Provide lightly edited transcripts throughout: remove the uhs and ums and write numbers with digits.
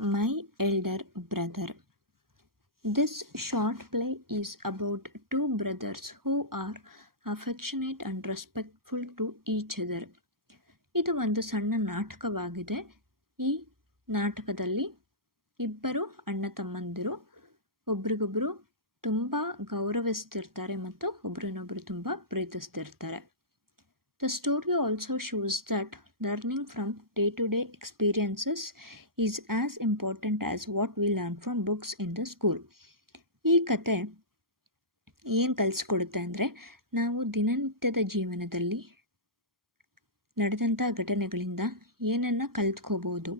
My elder brother. This short play is about two brothers who are affectionate and respectful to each other. ಇದು ಒಂದು ಸಣ್ಣ ನಾಟಕವಾಗಿದೆ. ಈ ನಾಟಕದಲ್ಲಿ ಇಬ್ಬರು ಅಣ್ಣ ತಮ್ಮಂದಿರು ಒಬ್ರಿಗೊಬ್ಬರು ತುಂಬ ಗೌರವಿಸ್ತಿರ್ತಾರೆ ಮತ್ತು ಒಬ್ರನ್ನೊಬ್ಬರು ತುಂಬ ಪ್ರೀತಿಸ್ತಿರ್ತಾರೆ. The story also shows that learning from day-to-day experiences is as important as what we learn from books in the school. ಈ ಕತೆ ಏನು ಕಲಿಸ್ಕೊಡುತ್ತೆ ಅಂದರೆ, ನಾವು ದಿನನಿತ್ಯದ ಜೀವನದಲ್ಲಿ ನಡೆದಂಥ ಘಟನೆಗಳಿಂದ ಏನನ್ನು ಕಲಿತ್ಕೋಬೋದು.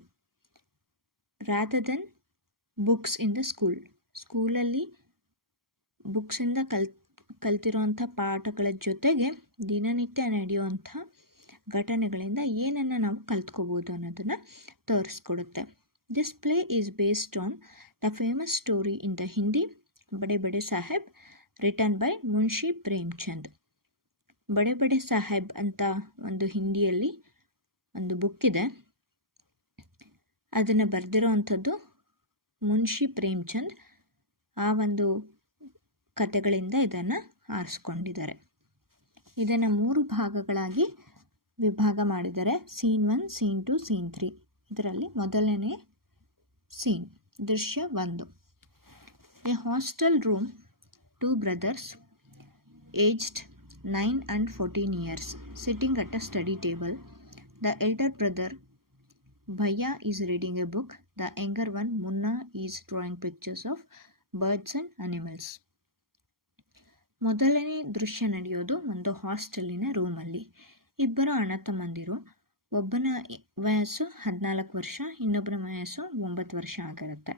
Rather than books in the ಸ್ಕೂಲಲ್ಲಿ ಬುಕ್ಸಿಂದ ಕಲ್ತಿರೋಂಥ ಪಾಠಗಳ ಜೊತೆಗೆ ದಿನನಿತ್ಯ ನಡೆಯುವಂಥ ಘಟನೆಗಳಿಂದ ಏನನ್ನು ನಾವು ಕಲ್ತ್ಕೋಬೋದು ಅನ್ನೋದನ್ನು ತೋರಿಸ್ಕೊಡುತ್ತೆ. This play is based on the famous story in the Hindi Bade Bade Saheb written by Munshi Premchand. Bade Bade Saheb ಅಂತ ಒಂದು ಹಿಂದಿಯಲ್ಲಿ ಒಂದು ಬುಕ್ ಇದೆ. ಅದನ್ನು ಬರೆದಿರೋ ಅಂಥದ್ದು ಮುನ್ಷಿ ಪ್ರೇಮ್ಚಂದ್. ಆ ಒಂದು ಕತೆಗಳಿಂದ ಇದನ್ನು ಆರಿಸ್ಕೊಂಡಿದ್ದಾರೆ. ಇದನ್ನು 3 ಭಾಗಗಳಾಗಿ ವಿಭಾಗ ಮಾಡಿದ್ದಾರೆ. Scene 1, scene 2, scene 3. ಇದರಲ್ಲಿ ಮೊದಲನೇ ಸೀನ್ ದೃಶ್ಯ 1. A hostel room, 2 brothers aged 9 and 14 years sitting at a study table. The elder brother Bhaiya is reading a book. The younger one Munna is drawing pictures of birds and animals. ಮೊದಲನೇ ದೃಶ್ಯ ನಡೆಯೋದು ಒಂದು ಹಾಸ್ಟೆಲಿನ ರೂಮಲ್ಲಿ. ಇಬ್ಬರು ಅಣ್ಣ ತಮ್ಮಂದಿರು, ಒಬ್ಬನ ವಯಸ್ಸು 14 ವರ್ಷ, ಇನ್ನೊಬ್ಬರ ವಯಸ್ಸು 9 ವರ್ಷ ಆಗಿರುತ್ತೆ.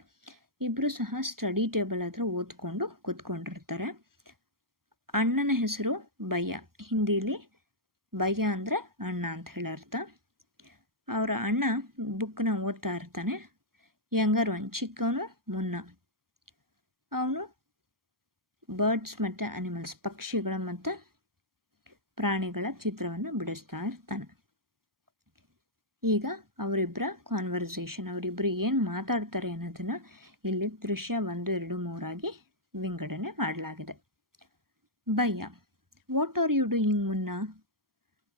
ಇಬ್ಬರು ಸಹ ಸ್ಟಡಿ ಟೇಬಲ್ ಹತ್ರ ಓದ್ಕೊಂಡು ಕೂತ್ಕೊಂಡಿರ್ತಾರೆ. ಅಣ್ಣನ ಹೆಸರು ಭಯ್ಯ. ಹಿಂದೀಲಿ ಭಯ್ಯ ಅಂದರೆ ಅಣ್ಣ ಅಂತ ಹೇಳರ್ಥ. ಅವರ ಅಣ್ಣ ಬುಕ್ನ ಓದ್ತಾ ಇರ್ತಾನೆ. ಯಂಗರ್ ಒನ್ ಚಿಕ್ಕವನು ಮುನ್ನ, ಅವನು ಬರ್ಡ್ಸ್ ಮತ್ತು ಅನಿಮಲ್ಸ್ ಪಕ್ಷಿಗಳ ಮತ್ತು ಪ್ರಾಣಿಗಳ ಚಿತ್ರವನ್ನು ಬಿಡಿಸ್ತಾ ಇರ್ತಾನೆ. ಈಗ ಅವರಿಬ್ಬರ ಕಾನ್ವರ್ಸೇಷನ್, ಅವರಿಬ್ಬರು ಏನು ಮಾತಾಡ್ತಾರೆ ಅನ್ನೋದನ್ನು ಇಲ್ಲಿ ದೃಶ್ಯ 1, 2, 3 ಆಗಿ ವಿಂಗಡಣೆ ಮಾಡಲಾಗಿದೆ. ಭಯ್ಯ, what are you doing Munna?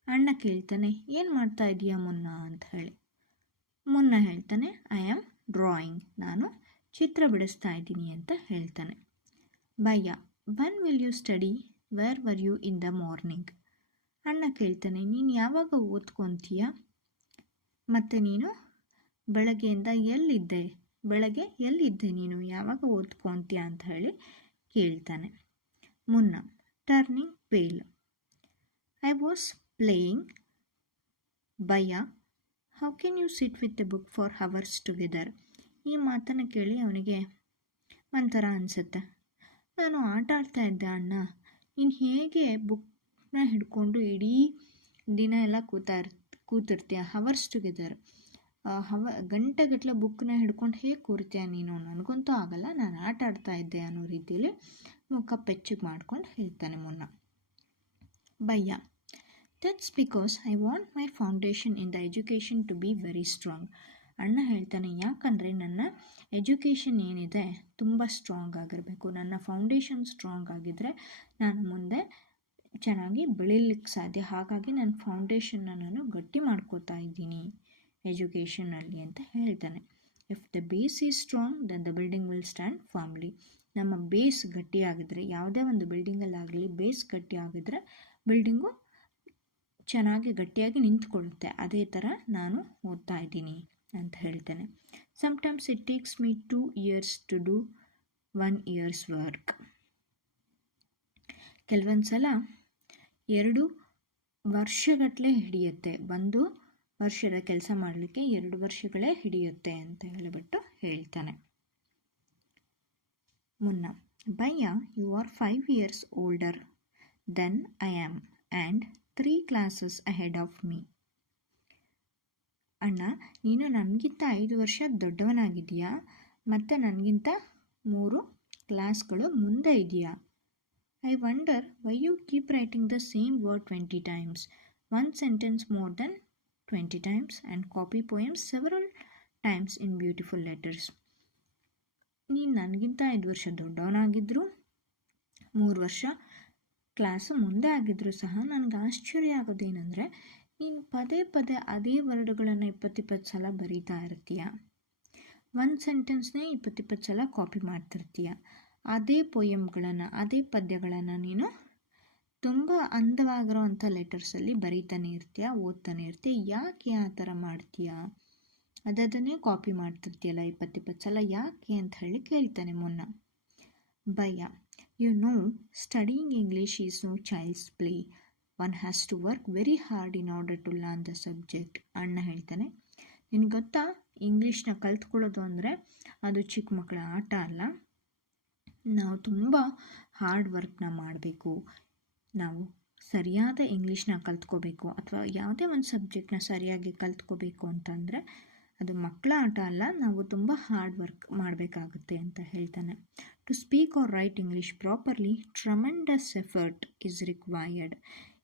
ಅಣ್ಣ ಕೇಳ್ತಾನೆ, ಏನು ಮಾಡ್ತಾ ಇದೀಯಾ ಮುನ್ನ ಅಂತ ಹೇಳಿ. ಮುನ್ನ ಹೇಳ್ತಾನೆ, ಐ ಆಮ್ ಡ್ರಾಯಿಂಗ್, ನಾನು ಚಿತ್ರ ಬಿಡಿಸ್ತಾ ಇದ್ದೀನಿ ಅಂತ ಹೇಳ್ತಾನೆ. ಭಯ್ಯ, when will you study? Where were you in the morning? ಅಣ್ಣ ಕೇಳ್ತಾನೆ, ನೀನು ಯಾವಾಗ ಓದ್ಕೊತೀಯ? ಮತ್ತು ನೀನು ಬೆಳಗ್ಗೆಯಿಂದ ಬೆಳಗ್ಗೆ ಎಲ್ಲಿದ್ದೆ ನೀನು? ಯಾವಾಗ ಓದ್ಕೊತೀಯ ಅಂತ ಹೇಳಿ ಕೇಳ್ತಾನೆ. Munna, turning pale, I was playing. ಭಯ್ಯ, how can you sit with a book for hours together? ಈ ಮಾತನ್ನು ಕೇಳಿ ಅವನಿಗೆ ಒಂಥರ ಅನಿಸುತ್ತೆ. ನಾನು ಆಟ ಆಡ್ತಾ ಇದ್ದೆ ಅಣ್ಣ, ನೀನು ಹೇಗೆ ಬುಕ್ನ ಹಿಡ್ಕೊಂಡು ಇಡೀ ದಿನ ಎಲ್ಲ ಕೂತಿರ್ತೀಯ? ಹವರ್ಸ್ ಟುಗೆದರ್, ಗಂಟೆಗಟ್ಟಲೆ ಬುಕ್ನ ಹಿಡ್ಕೊಂಡು ಹೇಗೆ ಕೂರ್ತೀಯ ನೀನು? ನನಗಂತೂ ಆಗಲ್ಲ, ನಾನು ಆಟ ಆಡ್ತಾ ಇದ್ದೆ ಅನ್ನೋ ರೀತಿಯಲ್ಲಿ ಮುಖ ಬೆಚ್ಚಗೆ ಮಾಡ್ಕೊಂಡು ಹೇಳ್ತಾನೆ ಮುನ್ನ. ಭಯ್ಯ, that's because I want my foundation in the education to be very strong. ಅಣ್ಣ ಹೇಳ್ತಾನೆ, ಯಾಕಂದರೆ ನನ್ನ ಎಜುಕೇಷನ್ ಏನಿದೆ ತುಂಬ ಸ್ಟ್ರಾಂಗ್ ಆಗಿರಬೇಕು. ನನ್ನ ಫೌಂಡೇಶನ್ ಸ್ಟ್ರಾಂಗ್ ಆಗಿದ್ದರೆ ನಾನು ಮುಂದೆ ಚೆನ್ನಾಗಿ ಬೆಳೀಲಿಕ್ಕೆ ಸಾಧ್ಯ. ಹಾಗಾಗಿ ನನ್ನ ಫೌಂಡೇಶನ್ನ ನಾನು ಗಟ್ಟಿ ಮಾಡ್ಕೋತಾ ಇದ್ದೀನಿ ಎಜುಕೇಷನಲ್ಲಿ ಅಂತ ಹೇಳ್ತಾನೆ. If the base is strong then the building will stand firmly. ನಮ್ಮ ಬೇಸ್ ಗಟ್ಟಿಯಾಗಿದ್ದರೆ, ಯಾವುದೇ ಒಂದು ಬಿಲ್ಡಿಂಗಲ್ಲಾಗಲಿ ಬೇಸ್ ಗಟ್ಟಿಯಾಗಿದ್ದರೆ ಬಿಲ್ಡಿಂಗು ಚೆನ್ನಾಗಿ ಗಟ್ಟಿಯಾಗಿ ನಿಂತ್ಕೊಳ್ಳುತ್ತೆ. ಅದೇ ಥರ ನಾನು ಓದ್ತಾ ಇದ್ದೀನಿ ಅಂತ ಹೇಳ್ತೇನೆ. Sometimes it takes me 2 years to do 1 year's work. ಕೆಲವೊಂದು ಸಲ 2 ವರ್ಷಗಟ್ಟಲೆ ಹಿಡಿಯುತ್ತೆ, 1 ವರ್ಷದ ಕೆಲಸ ಮಾಡಲಿಕ್ಕೆ 2 ವರ್ಷಗಳೇ ಹಿಡಿಯುತ್ತೆ ಅಂತ ಹೇಳಿಬಿಟ್ಟು ಹೇಳ್ತಾನೆ. ಮುನ್ನ, ಭಯ್ಯ, you are 5 years older then I am and 3 classes ahead of me. ಅಣ್ಣ, ನೀನು ನನಗಿಂತ 5 ವರ್ಷ ದೊಡ್ಡವನಾಗಿದೆಯಾ ಮತ್ತು ನನಗಿಂತ 3 ಕ್ಲಾಸ್ಗಳು ಮುಂದೆ ಇದೆಯಾ? I wonder why you keep writing the same word 20 times, one sentence more than 20 times, and copy poems several times in beautiful letters. ನೀನು ನನಗಿಂತ 5 ವರ್ಷ ದೊಡ್ಡವನಾಗಿದ್ದರೂ 3 ವರ್ಷ ಕ್ಲಾಸು ಮುಂದೆ ಆಗಿದ್ದರೂ ಸಹ ನನಗೆ ಆಶ್ಚರ್ಯ ಆಗೋದೇನೆಂದರೆ ನೀನು ಪದೇ ಪದೇ ಅದೇ ವರ್ಡ್ಗಳನ್ನು 20 ಸಲ ಬರೀತಾ ಇರ್ತೀಯ. ಒಂದು ಸೆಂಟೆನ್ಸ್ನೇ 20 ಸಲ ಕಾಪಿ ಮಾಡ್ತಿರ್ತೀಯ. ಅದೇ ಪೊಯಮ್ಗಳನ್ನು, ಅದೇ ಪದ್ಯಗಳನ್ನು ನೀನು ತುಂಬ ಅಂದವಾಗಿರೋ ಅಂಥ ಲೆಟರ್ಸಲ್ಲಿ ಬರೀತಾನೆ ಇರ್ತೀಯ, ಓದ್ತಾನೆ ಇರ್ತೀಯ. ಯಾಕೆ ಆ ಥರ ಮಾಡ್ತೀಯ? ಅದನ್ನೇ ಕಾಪಿ ಮಾಡ್ತಿರ್ತೀಯಲ್ಲ 20 ಸಲ, ಯಾಕೆ ಅಂತ ಹೇಳಿ ಕೇಳ್ತಾನೆ ಮುನ್ನ. ಭಯ್ಯ, you know studying English is no child's play. One has to work very hard in order to learn the subject. ಅಣ್ಣ ಹೇಳ್ತಾನೆ, ನಿನಗೆ ಗೊತ್ತಾ, ಇಂಗ್ಲೀಷ್ನ ಕಲ್ತ್ಕೊಳ್ಳೋದು ಅಂದರೆ ಅದು ಚಿಕ್ಕ ಮಕ್ಕಳ ಆಟ ಅಲ್ಲ. ನಾವು ತುಂಬ ಹಾರ್ಡ್ ವರ್ಕ್ನ ಮಾಡಬೇಕು. ನಾವು ಸರಿಯಾದ ಇಂಗ್ಲೀಷ್ನ ಕಲ್ತ್ಕೋಬೇಕು ಅಥವಾ ಯಾವುದೇ ಒಂದು ಸಬ್ಜೆಕ್ಟ್ನ ಸರಿಯಾಗಿ ಕಲ್ತ್ಕೋಬೇಕು ಅಂತಂದರೆ ಅದು ಮಕ್ಕಳ ಆಟ ಅಲ್ಲ, ನಾವು ತುಂಬ ಹಾರ್ಡ್ ವರ್ಕ್ ಮಾಡಬೇಕಾಗುತ್ತೆ ಅಂತ ಹೇಳ್ತಾನೆ. To speak or write English properly tremendous effort is required.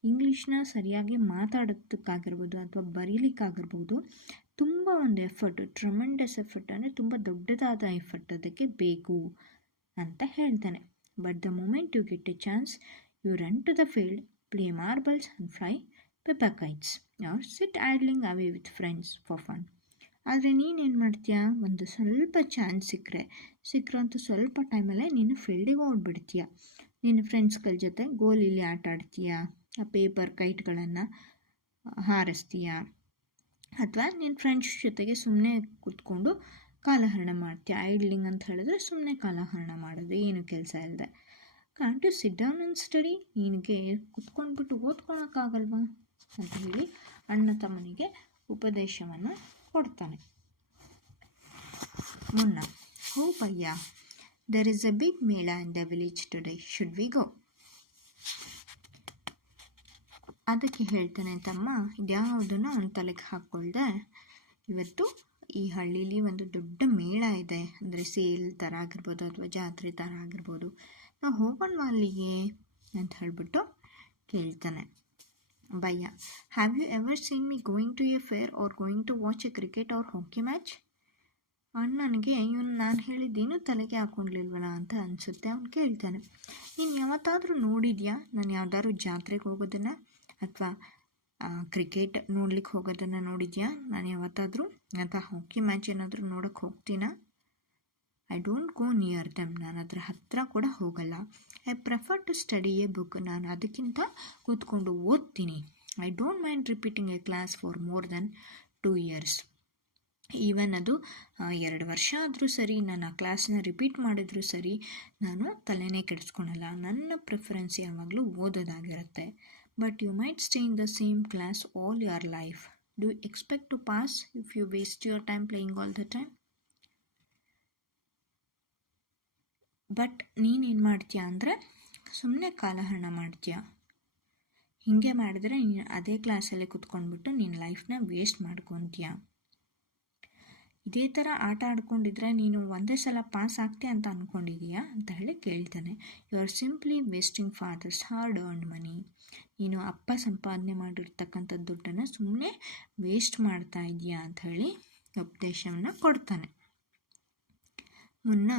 ಇಂಗ್ಲೀಷ್ನ ಸರಿಯಾಗಿ ಮಾತಾಡೋದಕ್ಕಾಗಿರ್ಬೋದು ಅಥವಾ ಬರೀಲಿಕ್ಕಾಗಿರ್ಬೋದು ತುಂಬ ಒಂದು ಎಫರ್ಟ್, ಟ್ರಮೆಂಡಸ್ ಎಫರ್ಟ್ ಅಂದರೆ ತುಂಬ ದೊಡ್ಡದಾದ ಎಫರ್ಟ್ ಅದಕ್ಕೆ ಬೇಕು ಅಂತ ಹೇಳ್ತಾನೆ. But the moment you get a chance you run to the field, play marbles and fly paper kites or sit idling away with friends for fun. ಆದರೆ ನೀನೇನು ಮಾಡ್ತೀಯ, ಒಂದು ಸ್ವಲ್ಪ ಚಾನ್ಸ್ ಸಿಕ್ಕರಂತೂ ಸ್ವಲ್ಪ ಟೈಮಲ್ಲೇ ನೀನು ಫೀಲ್ಡಿಗೆ ಓಡ್ಬಿಡ್ತೀಯ. ನಿನ್ನ ಫ್ರೆಂಡ್ಸ್ಗಳ ಜೊತೆ ಗೋಲಿಲಿ ಆಟ ಆಡ್ತೀಯ, ಆ ಪೇಪರ್ ಕೈಟ್ಗಳನ್ನು ಹಾರಿಸ್ತೀಯ, ಅಥವಾ ನಿನ್ನ ಫ್ರೆಂಡ್ಸ್ ಜೊತೆಗೆ ಸುಮ್ಮನೆ ಕೂತ್ಕೊಂಡು ಕಾಲಹರಣ ಮಾಡ್ತೀಯ. ಐಡ್ಲಿಂಗ್ ಅಂತ ಹೇಳಿದ್ರೆ ಸುಮ್ಮನೆ ಕಾಲಹರಣ ಮಾಡೋದು, ಏನು ಕೆಲಸ ಇಲ್ಲದೆ. Can't you sit down and study? ನಿನಗೆ ಕುತ್ಕೊಂಡ್ಬಿಟ್ಟು ಓದ್ಕೊಳಕ್ಕಾಗಲ್ವಾ ಅಂತ ಹೇಳಿ ಅಣ್ಣ ತಮ್ಮನಿಗೆ ಉಪದೇಶವನ್ನು ಕೊಡ್ತಾನೆ. ಮುನ್ನ, ಹೋ ಭಯ್ಯ, there is a big mela in the village today, should we go? ಅದಕ್ಕೆ ಹೇಳ್ತಾನೆ ತಮ್ಮ, ಇದ್ಯಾವುದನ್ನು ಅವನ ತಲೆಗೆ ಹಾಕ್ಕೊಳ್ದೆ, ಇವತ್ತು ಈ ಹಳ್ಳೀಲಿ ಒಂದು ದೊಡ್ಡ ಮೇಳ ಇದೆ, ಅಂದರೆ ಸೇಲ್ ಥರ ಆಗಿರ್ಬೋದು ಅಥವಾ ಜಾತ್ರೆ ಥರ ಆಗಿರ್ಬೋದು, ನಾವು ಹೋಗೋಣವಾ ಅಲ್ಲಿಗೆ ಅಂತ ಹೇಳಿಬಿಟ್ಟು ಕೇಳ್ತಾನೆ. ಭಯ್ಯ, have you ever seen me going to a fair or going to watch a cricket or hockey match? ಅಣ್ಣನಿಗೆ ಇವನು ನಾನು ಹೇಳಿದ್ದೇನು ತಲೆಗೆ ಹಾಕ್ಕೊಂಡಿಲ್ವಲ್ಲ ಅಂತ ಅನಿಸುತ್ತೆ. ಅವನು ಕೇಳ್ತಾನೆ, ನೀನು ಯಾವತ್ತಾದರೂ ನೋಡಿದ್ಯಾ ನಾನು ಯಾವ್ದಾದ್ರು ಜಾತ್ರೆಗೆ ಹೋಗೋದನ್ನು ಅಥವಾ ಕ್ರಿಕೆಟ್ ನೋಡ್ಲಿಕ್ಕೆ ಹೋಗೋದನ್ನು ನೋಡಿದ್ಯಾ ನಾನು ಯಾವತ್ತಾದರೂ? ಅಥವಾ ಹಾಕಿ ಮ್ಯಾಚ್ ಏನಾದರೂ ನೋಡೋಕ್ಕೆ ಹೋಗ್ತೀನಾ? I don't go near them. ನಾನು ಅದರ ಹತ್ತಿರ ಕೂಡ ಹೋಗಲ್ಲ. I prefer to study a book. ನಾನು ಅದಕ್ಕಿಂತ ಕೂತ್ಕೊಂಡು ಓದ್ತೀನಿ. I don't mind repeating a class for more than 2 years. Even ಅದು 2 ವರ್ಷ ಆದರೂ ಸರಿ, ನಾನು ಆ ಕ್ಲಾಸ್ನ ರಿಪೀಟ್ ಮಾಡಿದ್ರೂ ಸರಿ, ನಾನು ತಲೆನೇ ಕೆಡಿಸ್ಕೊಳಲ್ಲ. ನನ್ನ ಪ್ರಿಫರೆನ್ಸ್ ಯಾವಾಗಲೂ ಓದೋದಾಗಿರುತ್ತೆ. But you might stay in the same class all your life. Do you expect to pass if you waste your time playing all the time? But ನೀನೇನು ಮಾಡ್ತೀಯ ಅಂದರೆ ಸುಮ್ಮನೆ ಕಾಲಹರಣ ಮಾಡ್ತೀಯ. ಹೀಗೆ ಮಾಡಿದ್ರೆ ನೀನು ಅದೇ ಕ್ಲಾಸಲ್ಲಿ ಕುತ್ಕೊಂಡ್ಬಿಟ್ಟು ನಿನ್ನ ಲೈಫ್ನ ವೇಸ್ಟ್ ಮಾಡ್ಕೊತೀಯ. ಇದೇ ಥರ ಆಟ ಆಡ್ಕೊಂಡಿದ್ರೆ ನೀನು ಒಂದೇ ಸಲ ಪಾಸ್ ಆಗ್ತೀಯ ಅಂತ ಅಂದ್ಕೊಂಡಿದೀಯಾ ಅಂತ ಹೇಳಿ ಕೇಳ್ತಾನೆ. You are simply wasting father's hard earned money. ನೀನು ಅಪ್ಪ ಸಂಪಾದನೆ ಮಾಡಿರ್ತಕ್ಕಂಥ ದುಡ್ಡನ್ನು ಸುಮ್ಮನೆ ವೇಸ್ಟ್ ಮಾಡ್ತಾ ಇದೀಯಾ ಅಂತ ಹೇಳಿ ಉಪದೇಶವನ್ನು ಕೊಡ್ತಾನೆ. ಮುನ್ನ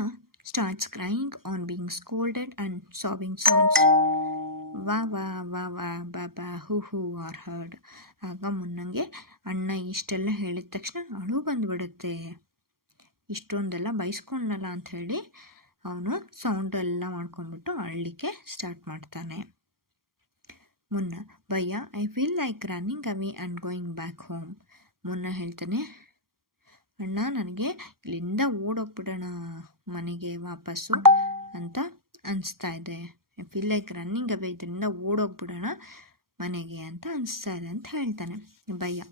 starts crying on being scolded and sobbing sounds. ವಾ ವಾ ವಾ ವಾ ಬಾ ಬಾ ಹೂ ಹೂ ಆರ್ ಹರ್ಡ್. ಆಗ ಮುನ್ನಂಗೆ ಅಣ್ಣ ಇಷ್ಟೆಲ್ಲ ಹೇಳಿದ ತಕ್ಷಣ ಅಳು ಬಂದುಬಿಡುತ್ತೆ. ಇಷ್ಟೊಂದೆಲ್ಲ ಬೈಸ್ಕೊಂಡಲ್ಲ ಅಂಥೇಳಿ ಅವನು ಸೌಂಡೆಲ್ಲ ಮಾಡ್ಕೊಂಡ್ಬಿಟ್ಟು ಅಳಲಿಕ್ಕೆ ಸ್ಟಾರ್ಟ್ ಮಾಡ್ತಾನೆ. ಮುನ್ನ, bhaiya, I feel like running away and going back home. ಮುನ್ನ ಹೇಳ್ತಾನೆ, ಅಣ್ಣ ನನಗೆ ಇಲ್ಲಿಂದ ಓಡೋಗ್ಬಿಡೋಣ ಮನೆಗೆ ವಾಪಸ್ಸು ಅಂತ ಅನಿಸ್ತಾ ಇದೆ. I feel like running away, ಇದರಿಂದ ಓಡೋಗ್ಬಿಡೋಣ ಮನೆಗೆ ಅಂತ ಅನಿಸ್ತಾ ಇದೆ ಅಂತ ಹೇಳ್ತಾನೆ. ಭಯ್ಯ,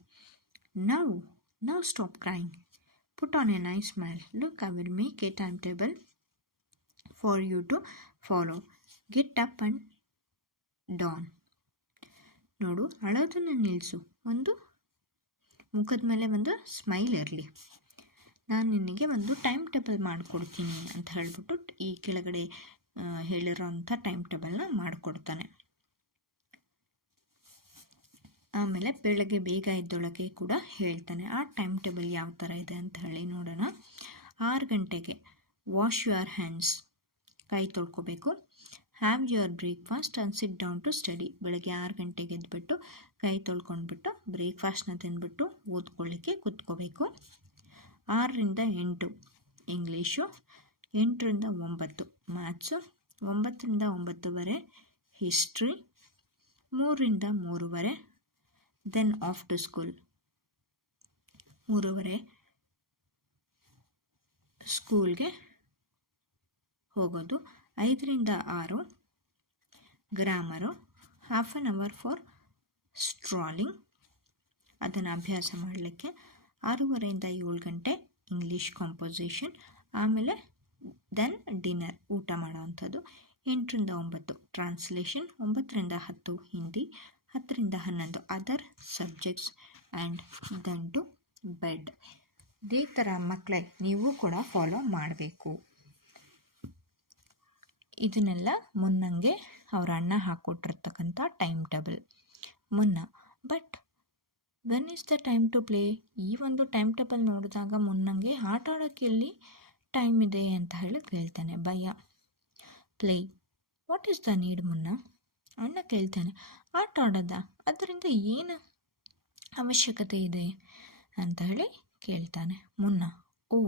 now stop crying, put on a nice smile, look I will make a time table for you to follow, get up and dawn. ನೋಡು, ಅಳೋದನ್ನು ನಿಲ್ಲಿಸು, ಒಂದು ಮುಖದ ಮೇಲೆ ಒಂದು ಸ್ಮೈಲ್ ಇರಲಿ. ನಾನು ನಿನಗೆ ಒಂದು ಟೈಮ್ ಟೇಬಲ್ ಮಾಡಿಕೊಡ್ತೀನಿ ಅಂತ ಹೇಳಿಬಿಟ್ಟು ಈ ಕೆಳಗಡೆ ಹೇಳಿರೋ ಅಂಥ ಟೈಮ್ ಟೇಬಲ್ನ ಮಾಡಿಕೊಡ್ತಾನೆ. ಆಮೇಲೆ ಬೆಳಗ್ಗೆ ಬೇಗ ಎದ್ದೊಳಗೆ ಕೂಡ ಹೇಳ್ತಾನೆ. ಆ ಟೈಮ್ ಟೇಬಲ್ ಯಾವ ಥರ ಇದೆ ಅಂತ ಹೇಳಿ ನೋಡೋಣ. 6 ಗಂಟೆಗೆ ವಾಶ್ ಯುವರ್ ಹ್ಯಾಂಡ್ಸ್, ಕೈ ತೊಳ್ಕೊಬೇಕು. Have your breakfast and sit down to study. ಬೆಳಗ್ಗೆ 6 ಗಂಟೆಗೆ ಎದ್ಬಿಟ್ಟು ಕೈ ತೊಳ್ಕೊಂಡ್ಬಿಟ್ಟು ಬ್ರೇಕ್ಫಾಸ್ಟ್ನ ತಿಂದ್ಬಿಟ್ಟು ಓದ್ಕೊಳ್ಳಿಕ್ಕೆ ಕೂತ್ಕೋಬೇಕು. 6ರಿಂದ 8 ಇಂಗ್ಲೀಷು, 8ರಿಂದ 9 ಮ್ಯಾಥ್ಸು, 9ರಿಂದ 9:15 ಹಿಸ್ಟ್ರಿ, 3ರಿಂದ 3:30 ದೆನ್ ಆಫ್ ಟು ಸ್ಕೂಲ್. 3:30 ಸ್ಕೂಲ್ಗೆ ಹೋಗೋದು. 5ರಿಂದ 6 ಗ್ರಾಮರು, 1/2 ಅವರ್ ಫಾರ್ ಸ್ಟ್ರಾಲಿಂಗ್, ಅದನ್ನು ಅಭ್ಯಾಸ ಮಾಡಲಿಕ್ಕೆ. 6:30ಯಿಂದ 7 ಗಂಟೆ ಇಂಗ್ಲೀಷ್ ಕಾಂಪೋಸಿಷನ್, ಆಮೇಲೆ ದೆನ್ ಡಿನ್ನರ್, ಊಟ ಮಾಡೋವಂಥದ್ದು. 8ರಿಂದ 9 ಟ್ರಾನ್ಸ್ಲೇಷನ್, 9ರಿಂದ 10 ಹಿಂದಿ, 10ರಿಂದ 11 other subjects and then to bed. ಇದೇ ಥರ ಮಕ್ಕಳೇ ನೀವು ಕೂಡ ಫಾಲೋ ಮಾಡಬೇಕು. ಇದನ್ನೆಲ್ಲ ಮುನ್ನಂಗೆ ಅವರ ಅಣ್ಣ ಹಾಕ್ಕೊಟ್ಟಿರ್ತಕ್ಕಂಥ time table Munna. But when is the time to play? ಈ ಒಂದು ಟೈಮ್ ಟೇಬಲ್ ನೋಡಿದಾಗ ಮುನ್ನಂಗೆ ಆಟ ಆಡೋಕ್ಕೆ ಎಲ್ಲಿ ಟೈಮ್ ಇದೆ ಅಂತ ಹೇಳಿ ಕೇಳ್ತಾನೆ. ಭಯ. Play, what is the need ಮುನ್ನ? ಅಣ್ಣ ಕೇಳ್ತಾನೆ, ಆಟ ಆಡೋದ, ಅದರಿಂದ ಏನು ಅವಶ್ಯಕತೆ ಇದೆ ಅಂತ ಹೇಳಿ ಕೇಳ್ತಾನೆ. Munna, oh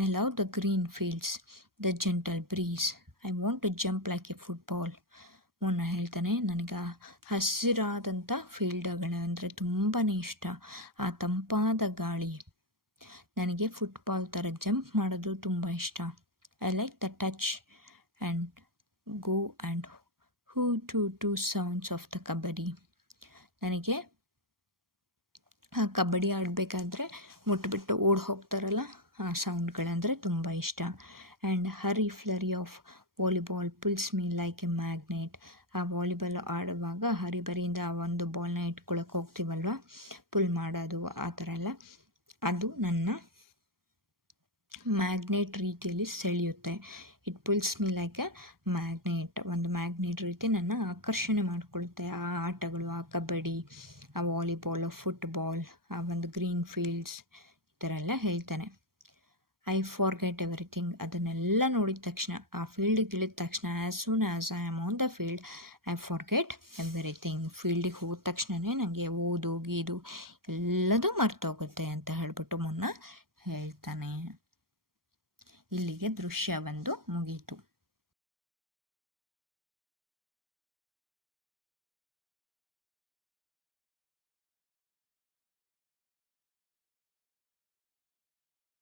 I love the green fields, the gentle breeze, I want to jump like a football. Munna ಹೇಳ್ತಾನೆ, ನನಗೆ ಹಸಿರಾದಂಥ ಫೀಲ್ಡ್ಗಳಂದರೆ ತುಂಬಾ ಇಷ್ಟ, ಆ ತಂಪಾದ ಗಾಳಿ, ನನಗೆ ಫುಟ್ಬಾಲ್ ಥರ ಜಂಪ್ ಮಾಡೋದು ತುಂಬ ಇಷ್ಟ. I like the touch and go and who to sounds of the kabaddi. ನನಗೆ ಆ ಕಬಡ್ಡಿ ಆಡಬೇಕಾದ್ರೆ ಮುಟ್ಬಿಟ್ಟು ಓಡಿ ಹೋಗ್ತಾರಲ್ಲ ಆ ಸೌಂಡ್ಗಳಂದರೆ ತುಂಬ ಇಷ್ಟ. And hurry flurry of volleyball pulls me like a magnet. ಆ ವಾಲಿಬಾಲ್ ಆಡುವಾಗ ಹರಿಬರಿಯಿಂದ ಆ ಒಂದು ಬಾಲ್ನ ಇಟ್ಕೊಳಕ್ಕೆ ಹೋಗ್ತೀವಲ್ವ, ಪುಲ್ ಮಾಡೋದು ಆ ಥರ ಎಲ್ಲ, ಅದು ನನ್ನ ಮ್ಯಾಗ್ನೆಟ್ ರೀತಿಯಲ್ಲಿ ಸೆಳೆಯುತ್ತೆ. It pulls me like a magnet. ಒಂದು ಮ್ಯಾಗ್ನೆಟ್ ರೀತಿ ನನ್ನ ಆಕರ್ಷಣೆ ಮಾಡಿಕೊಳ್ಳುತ್ತೆ ಆ ಆಟಗಳು, ಆ ಕಬಡ್ಡಿ, ಆ ವಾಲಿಬಾಲ್, ಫುಟ್ಬಾಲ್, ಆ ಒಂದು ಗ್ರೀನ್ ಫೀಲ್ಡ್ಸ್, ಈ ಥರ ಎಲ್ಲ ಹೇಳ್ತಾನೆ. I forget everything. ಅದನ್ನೆಲ್ಲ ನೋಡಿದ ತಕ್ಷಣ, ಆ ಫೀಲ್ಡಿಗೆ ಇಳಿದ ತಕ್ಷಣ, as soon as I am on the field I forget everything. ಫೀಲ್ಡಿಗೆ ಹೋದ ತಕ್ಷಣವೇ ನನಗೆ ಓದು ಗೀದು ಎಲ್ಲದೂ ಮರ್ತೋಗುತ್ತೆ ಅಂತ ಹೇಳಿಬಿಟ್ಟು ಮುನ್ನ ಹೇಳ್ತಾನೆ. ಇಲ್ಲಿಗೆ ದೃಶ್ಯ 1 ಮುಗೀತು.